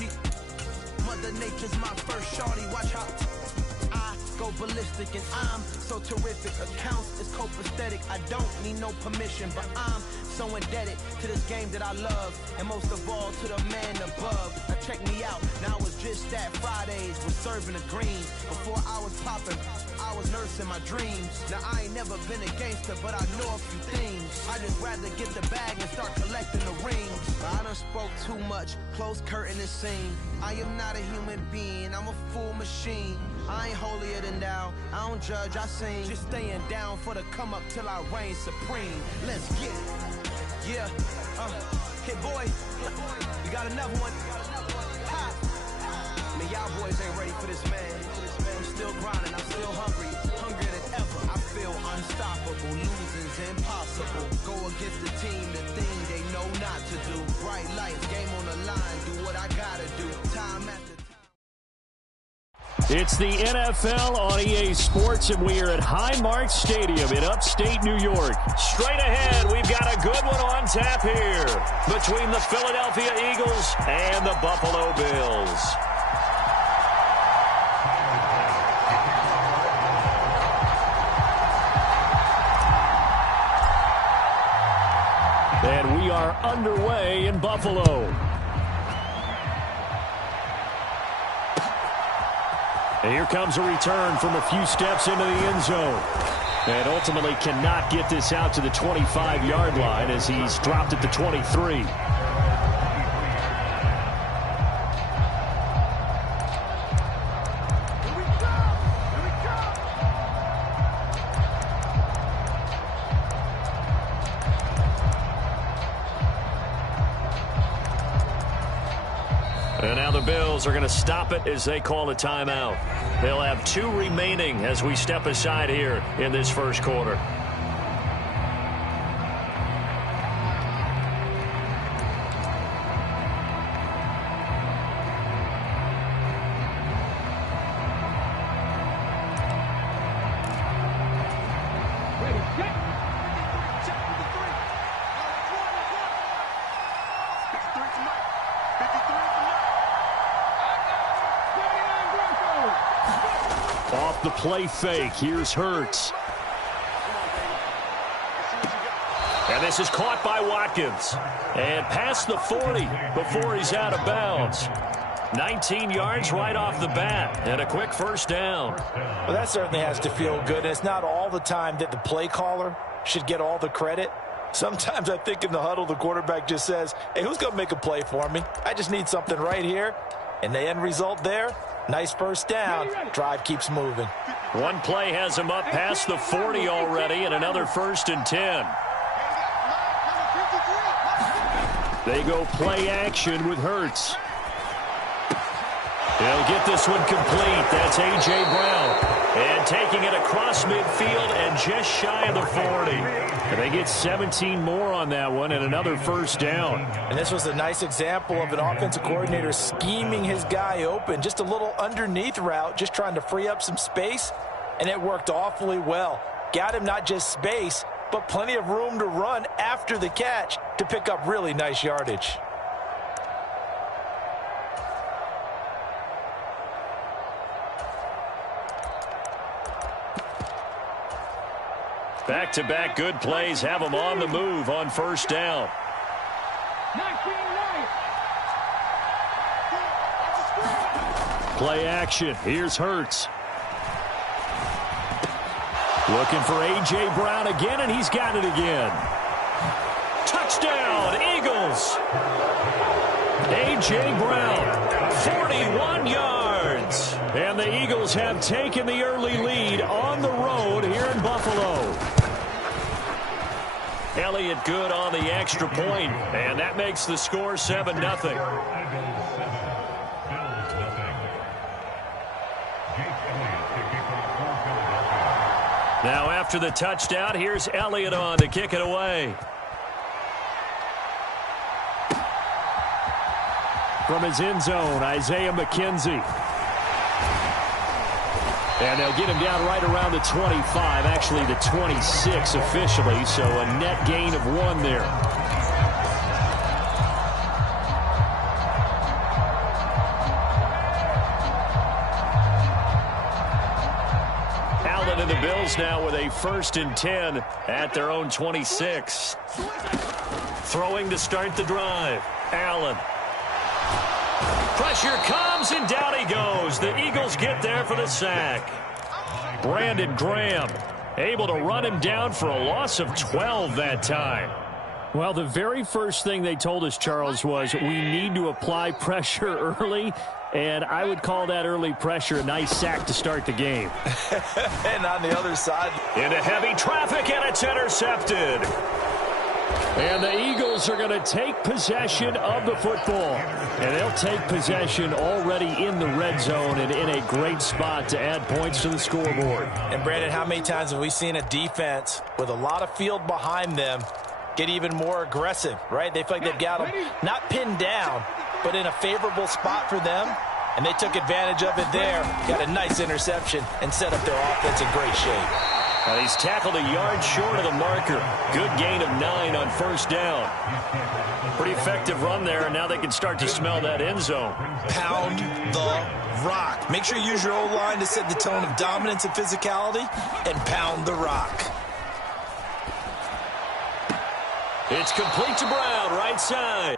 cheap. Mother Nature's my first shorty, watch how I go ballistic, and I'm so terrific. Accounts is copacetic, I don't need no permission, but I'm so indebted to this game that I love, and most of all to the man above. Now check me out, now it was just that Fridays was serving the greens. Before I was popping, I was nursing my dreams. Now I ain't never been a gangster, but I know a few things. I just rather get the bag and start collecting the rings. I done spoke too much, close curtain and scene. I am not a human being, I'm a full machine. I ain't holier than thou, I don't judge, I sing. Just staying down for the come up till I reign supreme. Let's get it. Yeah, hit boy, we got another one. Ha. Man, y'all boys ain't ready for this, man. I'm still grinding, I'm still hungry, hungrier than ever. I feel unstoppable, losing's impossible. Go against the team, the thing they know not to do. Bright lights, game on the line, do what I gotta do. Time after time. It's the NFL on EA Sports, and we are at Highmark Stadium in upstate New York. Straight ahead, we've got a good one on tap here between the Philadelphia Eagles and the Buffalo Bills. And we are underway in Buffalo. And here comes a return from a few steps into the end zone. And ultimately cannot get this out to the 25-yard line as he's dropped at the 23. And now the Bills are going to stop it as they call a timeout. They'll have 2 remaining as we step aside here in this first quarter. Off the play fake, here's Hurts. And this is caught by Watkins. And past the 40 before he's out of bounds. 19 yards right off the bat, and a quick first down. Well, that certainly has to feel good. It's not all the time that the play caller should get all the credit. Sometimes I think in the huddle, the quarterback just says, hey, who's going to make a play for me? I just need something right here. And the end result there, nice first down. Drive keeps moving. One play has him up past the 40 already, and another 1st and 10. They go play action with Hurts. He'll get this one complete. That's A.J. Brown. And taking it across midfield and just shy of the 40. And they get 17 more on that one and another first down. And this was a nice example of an offensive coordinator scheming his guy open. Just a little underneath route, just trying to free up some space. And it worked awfully well. Got him not just space, but plenty of room to run after the catch to pick up really nice yardage. Back-to-back good plays have them on the move on first down. Play action. Here's Hurts. Looking for A.J. Brown again, and he's got it again. Touchdown, Eagles. A.J. Brown, 41 yards. And the Eagles have taken the early lead on the road here in Buffalo. Elliott good on the extra point, and that makes the score 7-0. Now after the touchdown, here's Elliott on to kick it away. From his end zone, Isaiah McKenzie. And they'll get him down right around the 25, actually the 26 officially, so a net gain of 1 there. Eagles now with a 1st and 10 at their own 26. Throwing to start the drive. Allen. Pressure comes, and down he goes. The Eagles get there for the sack. Brandon Graham able to run him down for a loss of 12 that time. Well, the very first thing they told us, Charles, was we need to apply pressure early, and I would call that early pressure a nice sack to start the game. And on the other side, into heavy traffic, and it's intercepted. And the Eagles are going to take possession of the football. And they'll take possession already in the red zone and in a great spot to add points to the scoreboard. And, Brandon, how many times have we seen a defense with a lot of field behind them get even more aggressive, right? They feel like they've got them not pinned down, but in a favorable spot for them. And they took advantage of it there. Got a nice interception and set up their offense in great shape. He's tackled a yard short of the marker. Good gain of 9 on 1st down. Pretty effective run there, and now they can start to smell that end zone. Pound the rock. Make sure you use your O-line to set the tone of dominance and physicality, and pound the rock. It's complete to Brown, right side.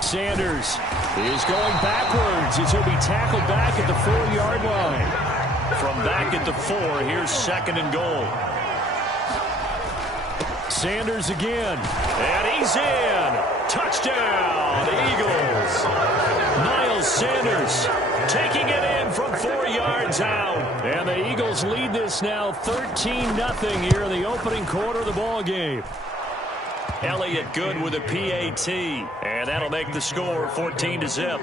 Sanders is going backwards as he'll be tackled back at the 4-yard line. From back at the 4, here's 2nd and goal. Sanders again, and he's in. Touchdown, Eagles. Miles Sanders taking it in from 4 yards out. And the Eagles lead this now 13-0 here in the opening quarter of the ball game. Elliott good with a PAT, and that'll make the score 14-0.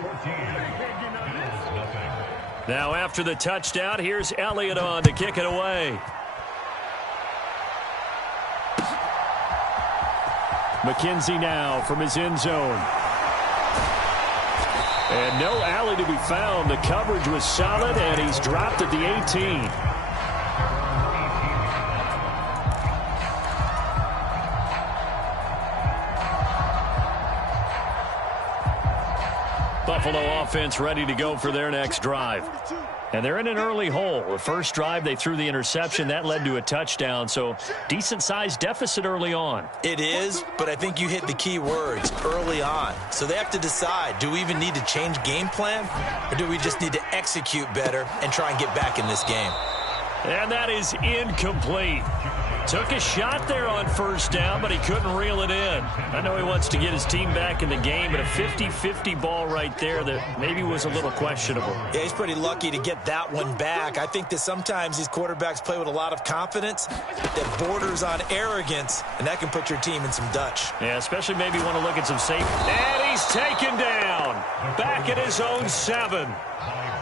Now after the touchdown, here's Elliott on to kick it away. McKenzie now from his end zone. And no alley to be found. The coverage was solid, and he's dropped at the 18. Buffalo offense ready to go for their next drive. And they're in an early hole. The first drive, they threw the interception. That led to a touchdown, so decent-sized deficit early on. It is, but I think you hit the key words, early on. So they have to decide, do we even need to change game plan, or do we just need to execute better and try and get back in this game? And that is incomplete. Took a shot there on 1st down, but he couldn't reel it in. I know he wants to get his team back in the game, but a 50-50 ball right there that maybe was a little questionable. Yeah, he's pretty lucky to get that one back. I think that sometimes these quarterbacks play with a lot of confidence that borders on arrogance, and that can put your team in some Dutch. Yeah, especially maybe want to look at some safety. And he's taken down. Back at his own 7.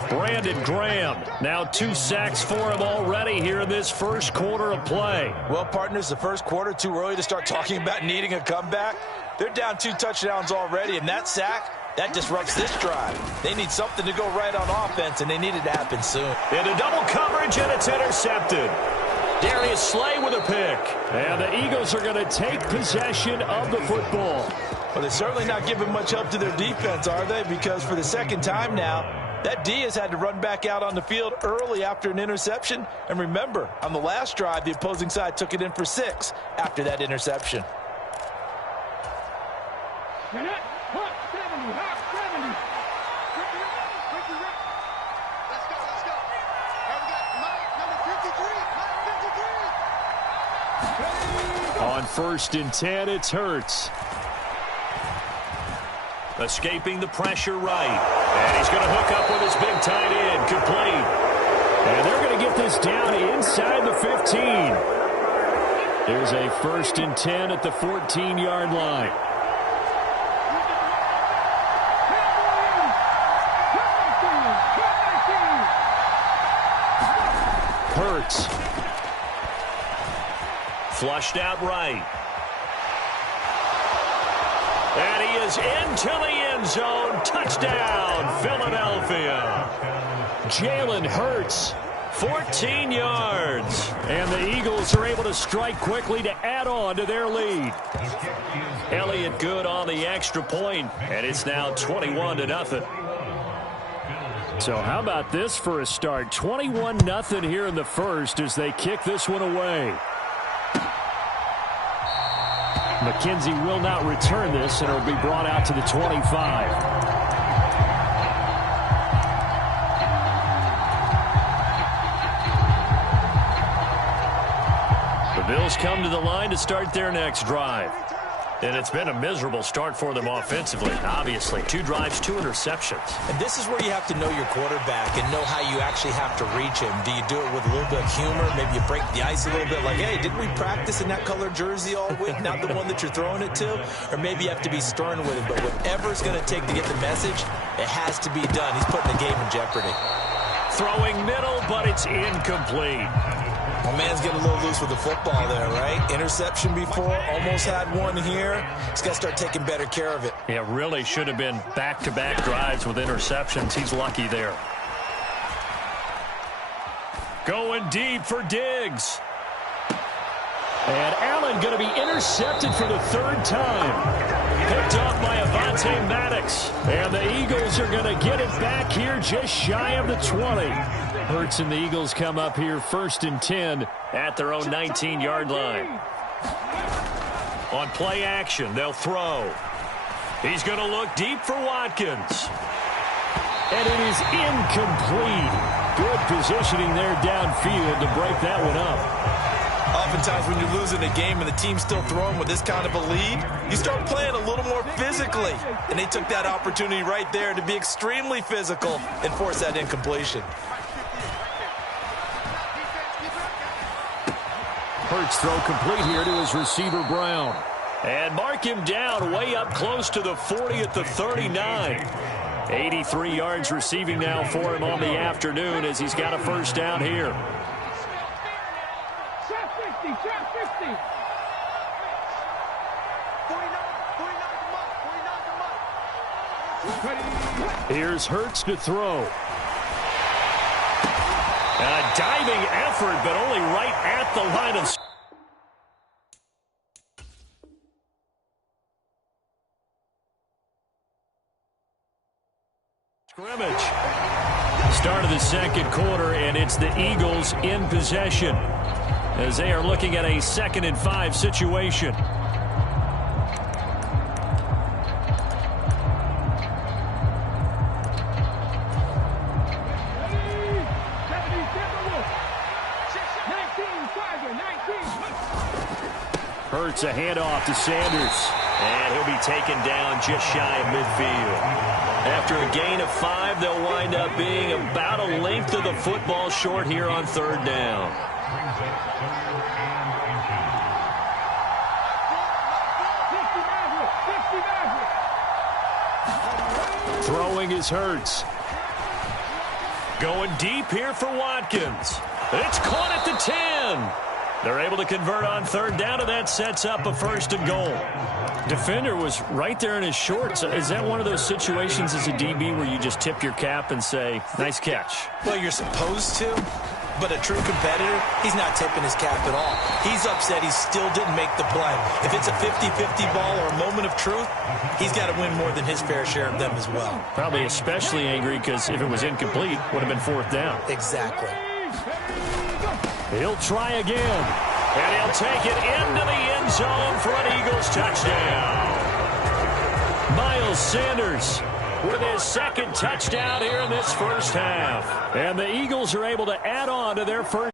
Brandon Graham, now 2 sacks for him already here in this first quarter of play. Well, partners, the first quarter, too early to start talking about needing a comeback. They're down 2 touchdowns already, and that sack, that disrupts this drive. They need something to go right on offense, and they need it to happen soon. Into double coverage, and it's intercepted. Darius Slay with a pick. And the Eagles are going to take possession of the football. Well, they're certainly not giving much help to their defense, are they? Because for the second time now, That D has had to run back out on the field early after an interception. And remember, on the last drive, the opposing side took it in for 6 after that interception. On 1st and 10, it's Hurts. Escaping the pressure right. And he's going to hook up with his big tight end. Complete. And they're going to get this down inside the 15. There's a 1st and 10 at the 14-yard line. Hurts. Flushed out right. And he is into the end zone. Touchdown, Philadelphia. Jalen Hurts, 14 yards. And the Eagles are able to strike quickly to add on to their lead. Elliott good on the extra point, and it's now 21-0. So how about this for a start? 21-0 here in the first as they kick this one away. McKenzie will not return this, and it will be brought out to the 25. The Bills come to the line to start their next drive. And it's been a miserable start for them offensively, obviously. 2 drives, 2 interceptions. And this is where you have to know your quarterback and know how you actually have to reach him. Do you do it with a little bit of humor? Maybe you break the ice a little bit like, hey, didn't we practice in that color jersey all week? Not the one that you're throwing it to? Or maybe you have to be stern with him. But whatever it's going to take to get the message, it has to be done. He's putting the game in jeopardy. Throwing middle, but it's incomplete. My man's getting a little loose with the football there, right? Interception before, almost had one here. He's got to start taking better care of it. Yeah, really should have been back-to-back drives with interceptions. He's lucky there. Going deep for Diggs. And Allen going to be intercepted for the 3rd time. Picked off by Avonte Maddox. And the Eagles are going to get it back here just shy of the 20. Hurts and the Eagles come up here 1st and 10 at their own 19-yard line. On play action, they'll throw. He's going to look deep for Watkins. And it is incomplete. Good positioning there downfield to break that one up. Oftentimes when you're losing a game and the team's still throwing with this kind of a lead, you start playing a little more physically. And they took that opportunity right there to be extremely physical and force that incompletion. Hurts throw complete here to his receiver Brown. And mark him down way up close to the 40 at the 39. 83 yards receiving now for him on the afternoon as he's got a 1st down here. Here's Hurts to throw. And a diving effort, but only right at the line of scrimmage. Start of the 2nd quarter, and it's the Eagles in possession as they are looking at a 2nd and 5 situation. Hurts a handoff to Sanders. And he'll be taken down just shy of midfield. After a gain of 5, they'll wind up being about a length of the football short here on 3rd down. Throwing is Hurts. Going deep here for Watkins. It's caught at the 10. They're able to convert on 3rd down, and that sets up a 1st and goal. Defender was right there in his shorts. Is that one of those situations as a DB where you just tip your cap and say, nice catch? Well, you're supposed to. But a true competitor, he's not tipping his cap at all. He's upset he still didn't make the play. If it's a 50-50 ball or a moment of truth, he's got to win more than his fair share of them as well. Probably especially angry because if it was incomplete, would have been fourth down. Exactly. He'll try again. And he'll take it into the end zone for an Eagles touchdown. Miles Sanders with his second touchdown here in this first half. And the Eagles are able to add on to their first.